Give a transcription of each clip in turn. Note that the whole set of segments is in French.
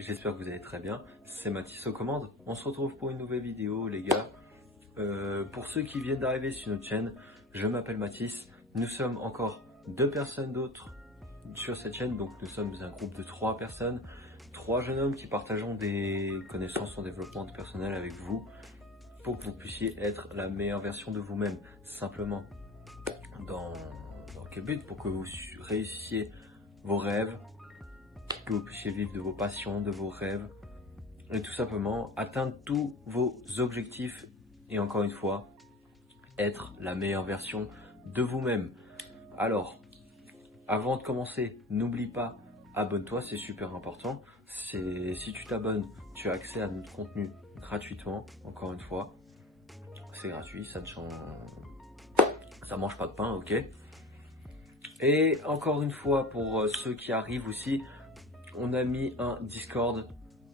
j'espère que vous allez très bien. C'est Mathis aux commandes. On se retrouve pour une nouvelle vidéo, les gars. Pour ceux qui viennent d'arriver sur notre chaîne, je m'appelle Mathis. Nous sommes encore 2 personnes d'autres sur cette chaîne. Donc nous sommes un groupe de 3 personnes, 3 jeunes hommes qui partageons des connaissances en développement personnel avec vous pour que vous puissiez être la meilleure version de vous-même. Simplement, dans quel but? Pour que vous réussissiez vos rêves, que vous puissiez vivre de vos passions, de vos rêves, et tout simplement atteindre tous vos objectifs et encore une fois, être la meilleure version de vous-même. Alors, avant de commencer, n'oublie pas, abonne-toi, c'est super important. Si tu t'abonnes, tu as accès à notre contenu gratuitement, encore une fois. C'est gratuit, ça mange pas de pain, ok? Et encore une fois, pour ceux qui arrivent aussi, on a mis un Discord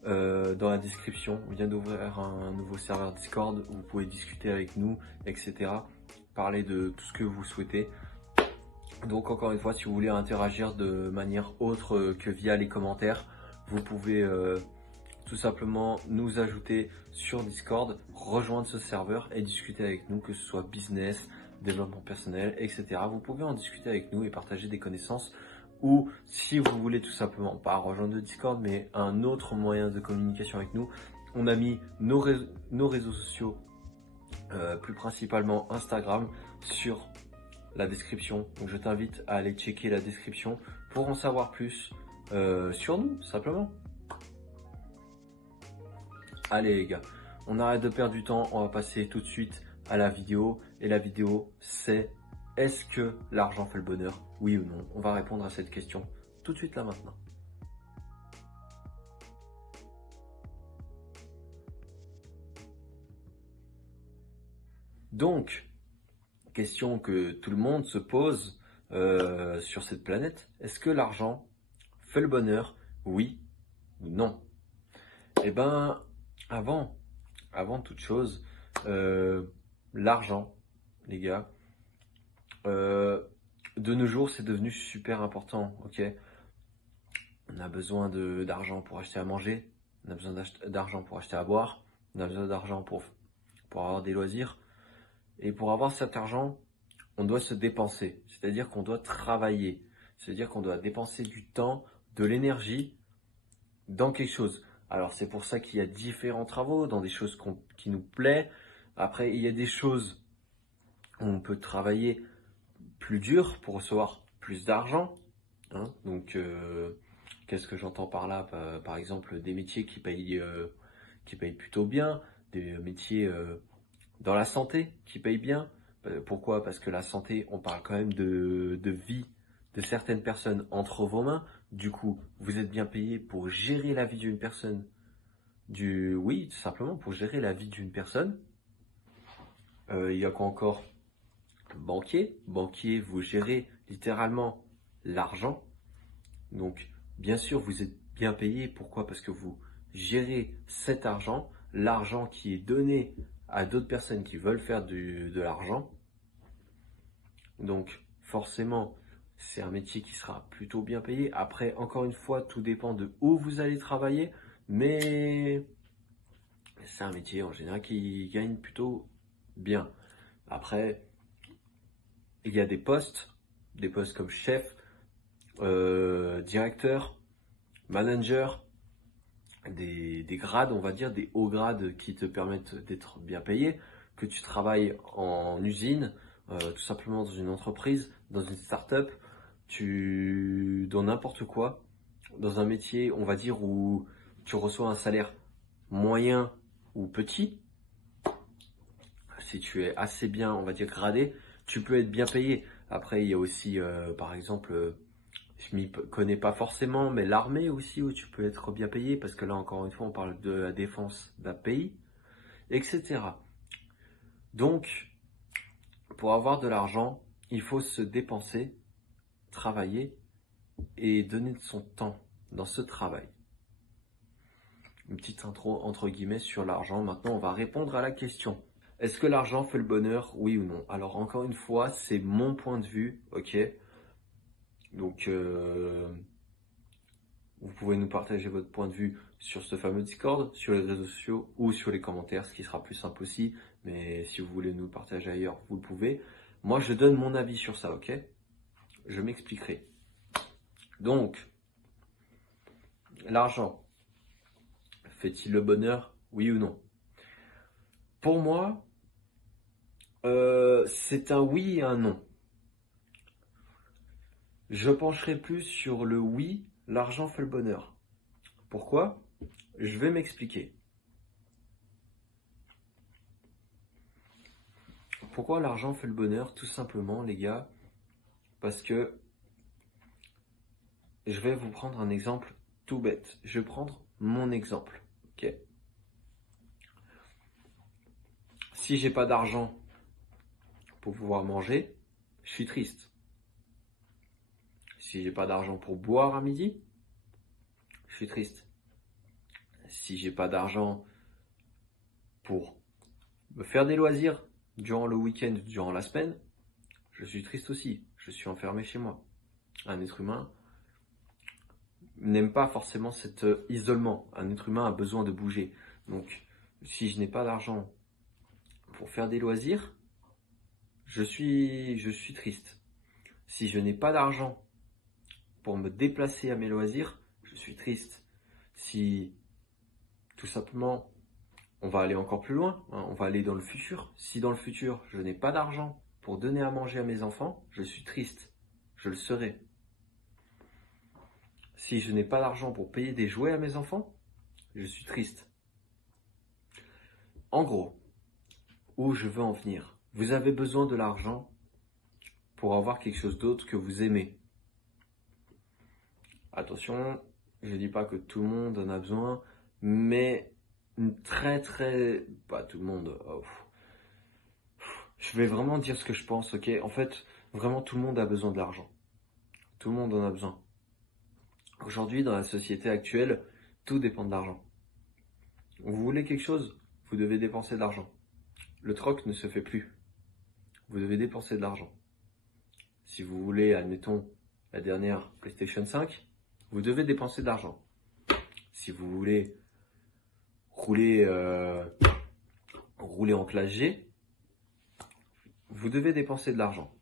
dans la description. On vient d'ouvrir un nouveau serveur Discord où vous pouvez discuter avec nous, etc. Parler de tout ce que vous souhaitez. Donc encore une fois, si vous voulez interagir de manière autre que via les commentaires, vous pouvez tout simplement nous ajouter sur Discord, rejoindre ce serveur et discuter avec nous, que ce soit business, développement personnel, etc. Vous pouvez en discuter avec nous et partager des connaissances. Ou si vous voulez tout simplement pas rejoindre le Discord, mais un autre moyen de communication avec nous, on a mis nos réseaux sociaux, plus principalement Instagram, sur la description. Donc je t'invite à aller checker la description pour en savoir plus sur nous, simplement. Allez les gars, on arrête de perdre du temps, on va passer tout de suite à la vidéo. Et la vidéo, c'est: est-ce que l'argent fait le bonheur? Oui ou non? On va répondre à cette question tout de suite là maintenant. Donc, question que tout le monde se pose sur cette planète: est-ce que l'argent fait le bonheur? Oui ou non? Eh ben, avant toute chose, l'argent, les gars, de nos jours, c'est devenu super important, ok? On a besoin d'argent pour acheter à manger, on a besoin d'argent pour acheter à boire, on a besoin d'argent pour avoir des loisirs. Et pour avoir cet argent, on doit se dépenser, c'est-à-dire qu'on doit travailler, c'est-à-dire qu'on doit dépenser du temps, de l'énergie dans quelque chose. Alors c'est pour ça qu'il y a différents travaux, dans des choses qui nous plaisent. Après, il y a des choses où on peut travailler plus dur pour recevoir plus d'argent, hein. Donc, qu'est-ce que j'entends par là? Par exemple, des métiers qui payent plutôt bien, des métiers dans la santé qui payent bien. Pourquoi? Parce que la santé, on parle quand même de vie de certaines personnes entre vos mains. Du coup, vous êtes bien payé pour gérer la vie d'une personne. Oui, tout simplement pour gérer la vie d'une personne. Il y a quoi encore? Banquier, vous gérez littéralement l'argent. Donc, bien sûr, vous êtes bien payé. Pourquoi? Parce que vous gérez cet argent, l'argent qui est donné à d'autres personnes qui veulent faire de l'argent. Donc, forcément, c'est un métier qui sera plutôt bien payé. Après, encore une fois, tout dépend de où vous allez travailler, mais c'est un métier en général qui gagne plutôt bien. Après, il y a des postes comme chef, directeur, manager, des grades, on va dire, des hauts grades qui te permettent d'être bien payé, que tu travailles en usine, tout simplement dans une entreprise, dans une start-up, dans n'importe quoi, dans un métier, on va dire, où tu reçois un salaire moyen ou petit. Si tu es assez bien, on va dire, gradé, tu peux être bien payé. Après, il y a aussi, par exemple, je m'y connais pas forcément, mais l'armée aussi, où tu peux être bien payé, parce que là, encore une fois, on parle de la défense d'un pays, etc. Donc, pour avoir de l'argent, il faut se dépenser, travailler et donner de son temps dans ce travail. Une petite intro entre guillemets sur l'argent. Maintenant, on va répondre à la question: est-ce que l'argent fait le bonheur? Oui ou non? Alors, encore une fois, c'est mon point de vue, ok? Donc, Vous pouvez nous partager votre point de vue sur ce fameux Discord, sur les réseaux sociaux ou sur les commentaires, ce qui sera plus simple aussi. Mais si vous voulez nous le partager ailleurs, vous le pouvez. Moi, je donne mon avis sur ça, ok? Je m'expliquerai. Donc, l'argent, fait-il le bonheur? Oui ou non? Pour moi, c'est un oui et un non. Je pencherai plus sur le oui, l'argent fait le bonheur. Pourquoi? Je vais m'expliquer. Pourquoi l'argent fait le bonheur? Tout simplement, les gars, parce que je vais vous prendre un exemple tout bête. Je vais prendre mon exemple. Ok. Si j'ai pas d'argent pour pouvoir manger, je suis triste. Si j'ai pas d'argent pour boire à midi, je suis triste. Si j'ai pas d'argent pour me faire des loisirs durant le week-end, durant la semaine, je suis triste aussi. Je suis enfermé chez moi. Un être humain n'aime pas forcément cet isolement. Un être humain a besoin de bouger. Donc, si je n'ai pas d'argent pour faire des loisirs, je suis triste. Si je n'ai pas d'argent pour me déplacer à mes loisirs, je suis triste. Si, tout simplement, on va aller encore plus loin, hein, on va aller dans le futur. Si dans le futur, je n'ai pas d'argent pour donner à manger à mes enfants, je suis triste. Je le serai. Si je n'ai pas d'argent pour payer des jouets à mes enfants, je suis triste. En gros, où je veux en venir, vous avez besoin de l'argent pour avoir quelque chose d'autre que vous aimez. Attention, je ne dis pas que tout le monde en a besoin, mais pas tout le monde. Je vais vraiment dire ce que je pense, ok? En fait, vraiment tout le monde a besoin de l'argent. Tout le monde en a besoin. Aujourd'hui, dans la société actuelle, tout dépend de l'argent. Vous voulez quelque chose, vous devez dépenser de l'argent. Le troc ne se fait plus. Vous devez dépenser de l'argent. Si vous voulez, admettons, la dernière PlayStation 5, vous devez dépenser de l'argent. Si vous voulez rouler en classe G, vous devez dépenser de l'argent.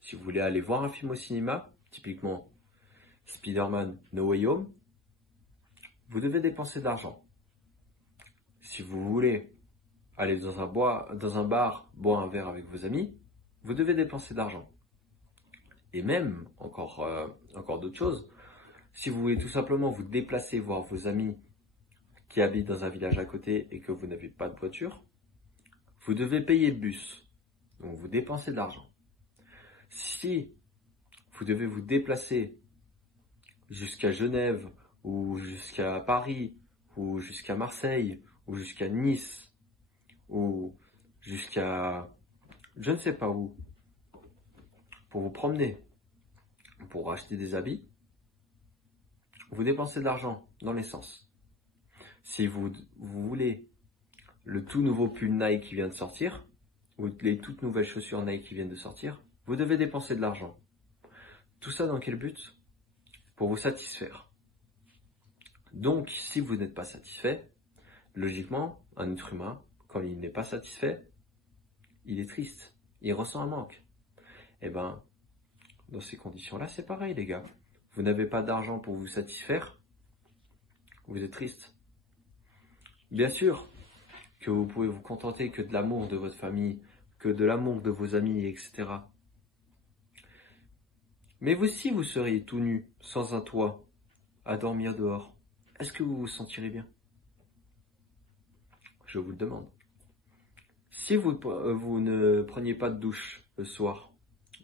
Si vous voulez aller voir un film au cinéma, typiquement Spider-Man No Way Home, vous devez dépenser de l'argent. Si vous voulez aller dans un bar, boire un verre avec vos amis, vous devez dépenser de l'argent. Et même, encore d'autres choses, si vous voulez tout simplement vous déplacer, voir vos amis qui habitent dans un village à côté et que vous n'avez pas de voiture, vous devez payer le bus. Donc vous dépensez de l'argent. Si vous devez vous déplacer jusqu'à Genève, ou jusqu'à Paris, ou jusqu'à Marseille, ou jusqu'à Nice, ou jusqu'à je ne sais pas où, pour vous promener, pour acheter des habits, vous dépensez de l'argent dans l'essence. Si vous voulez le tout nouveau pull Nike qui vient de sortir, ou les toutes nouvelles chaussures Nike qui viennent de sortir, vous devez dépenser de l'argent. Tout ça dans quel but? Pour vous satisfaire. Donc, si vous n'êtes pas satisfait, logiquement, un être humain, quand il n'est pas satisfait, il est triste, il ressent un manque. Et ben, dans ces conditions-là, c'est pareil, les gars. Vous n'avez pas d'argent pour vous satisfaire, vous êtes triste. Bien sûr que vous pouvez vous contenter que de l'amour de votre famille, que de l'amour de vos amis, etc. Mais vous, si vous seriez tout nu, sans un toit, à dormir dehors, est-ce que vous vous sentirez bien? Je vous le demande. Si vous ne preniez pas de douche le soir,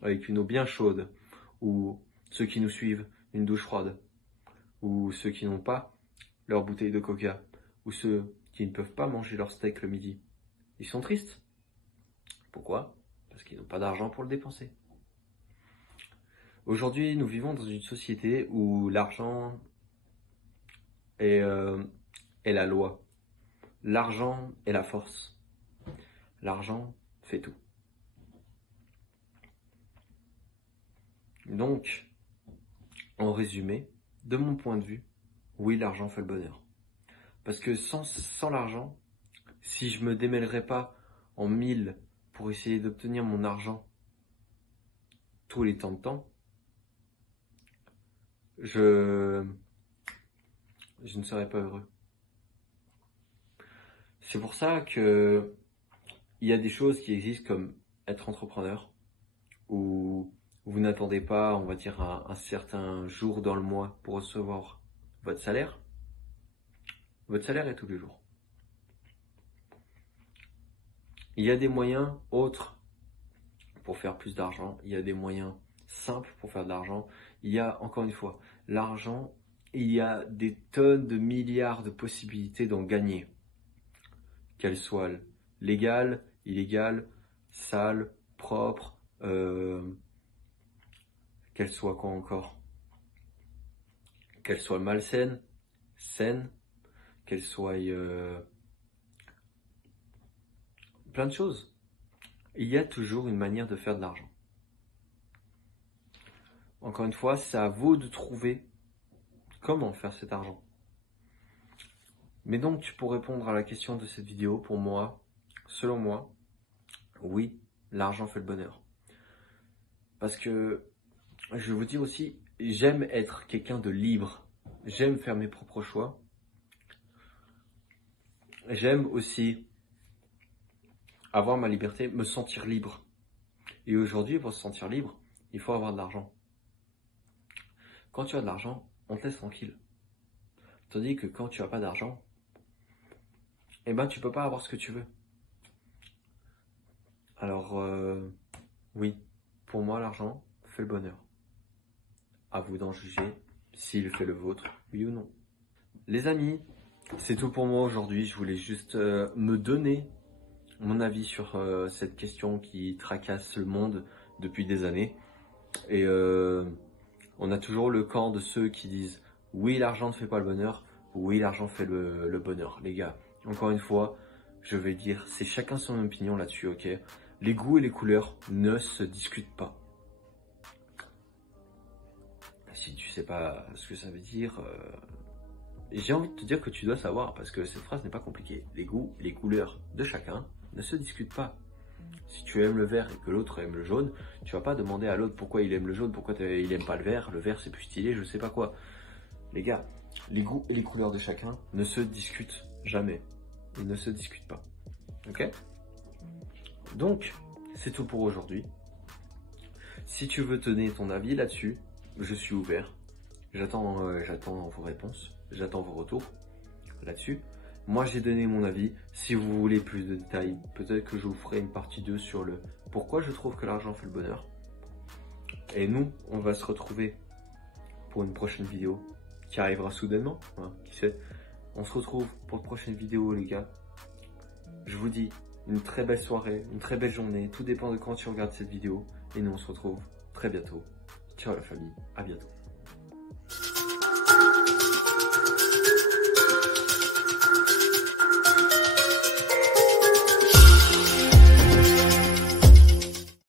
avec une eau bien chaude, ou ceux qui nous suivent, une douche froide, ou ceux qui n'ont pas leur bouteille de coca, ou ceux qui ne peuvent pas manger leur steak le midi, ils sont tristes. Pourquoi? Parce qu'ils n'ont pas d'argent pour le dépenser. Aujourd'hui, nous vivons dans une société où l'argent est la loi. L'argent est la force. L'argent fait tout. Donc, en résumé, de mon point de vue, Oui, l'argent fait le bonheur. Parce que sans l'argent, si je me démêlerais pas en 1000 pour essayer d'obtenir mon argent tous les temps, je ne serais pas heureux. C'est pour ça que il y a des choses qui existent comme être entrepreneur, où vous n'attendez pas, on va dire, un certain jour dans le mois pour recevoir votre salaire. Votre salaire est tous les jours. Il y a des moyens autres pour faire plus d'argent. Il y a des moyens simples pour faire de l'argent. Il y a, encore une fois, l'argent, il y a des tonnes de milliards de possibilités d'en gagner. Qu'elles soient légales, illégales, sales, propres, qu'elles soient quoi encore? Qu'elles soient malsaines, saines, qu'elles soient plein de choses. Il y a toujours une manière de faire de l'argent. Encore une fois, c'est à vous de trouver comment faire cet argent. Mais donc, pour répondre à la question de cette vidéo, pour moi, selon moi, oui, l'argent fait le bonheur. Parce que, je vous dis aussi, j'aime être quelqu'un de libre. J'aime faire mes propres choix. J'aime aussi avoir ma liberté, me sentir libre. Et aujourd'hui, pour se sentir libre, il faut avoir de l'argent. Quand tu as de l'argent, on te laisse tranquille. Tandis que quand tu n'as pas d'argent, eh ben tu peux pas avoir ce que tu veux. Alors, oui, pour moi, l'argent fait le bonheur. À vous d'en juger s'il fait le vôtre, oui ou non. Les amis, c'est tout pour moi aujourd'hui. Je voulais juste me donner mon avis sur cette question qui tracasse le monde depuis des années. Et on a toujours le camp de ceux qui disent « Oui, l'argent ne fait pas le bonheur. Oui, l'argent fait le bonheur. » Les gars, encore une fois, je vais dire, c'est chacun son opinion là-dessus, ok? Les goûts et les couleurs ne se discutent pas. Si tu sais pas ce que ça veut dire, j'ai envie de te dire que tu dois savoir, parce que cette phrase n'est pas compliquée. Les goûts et les couleurs de chacun ne se discutent pas. Si tu aimes le vert et que l'autre aime le jaune, tu vas pas demander à l'autre pourquoi il aime le jaune, pourquoi il aime pas le vert c'est plus stylé, je sais pas quoi. Les gars, les goûts et les couleurs de chacun ne se discutent jamais. Ils ne se discutent pas. Ok? Donc, c'est tout pour aujourd'hui. Si tu veux donner ton avis là-dessus, je suis ouvert. J'attends vos réponses, j'attends vos retours là-dessus. Moi, j'ai donné mon avis. Si vous voulez plus de détails, peut-être que je vous ferai une partie 2 sur le pourquoi je trouve que l'argent fait le bonheur. Et nous, on va se retrouver pour une prochaine vidéo qui arrivera soudainement, hein, qui sait. On se retrouve pour une prochaine vidéo, les gars. Je vous dis une très belle soirée, une très belle journée. Tout dépend de quand tu regardes cette vidéo. Et nous, on se retrouve très bientôt. Ciao la famille, à bientôt.